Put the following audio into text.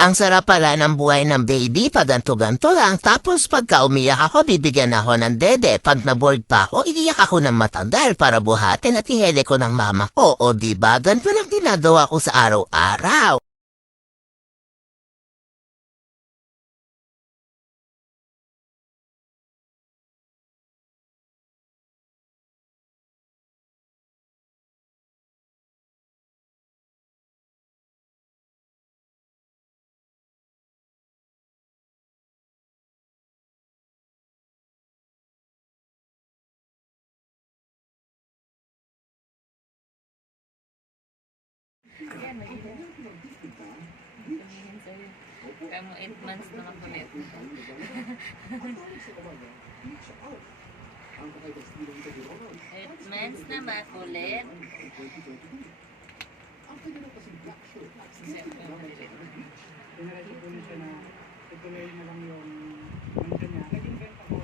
Ang sarap pala ng buhay ng baby pag ganto-ganto lang. Tapos pagka umiyak ako, bibigyan ako ng dede. Pag na-bored pa ako, iiyak ako ng matandal para buhatin at ihele ko ng mama ko. O diba, ganito lang ginagawa ko sa araw-araw. Yan, mag-ina. Tumingin sa'yo. Kaya mo 8 months na makulit. 8 months na makulit. Siyempre, makulit. Pinarasyo ko na siya na tutuloy na lang yung mansion niya. Naging rent ako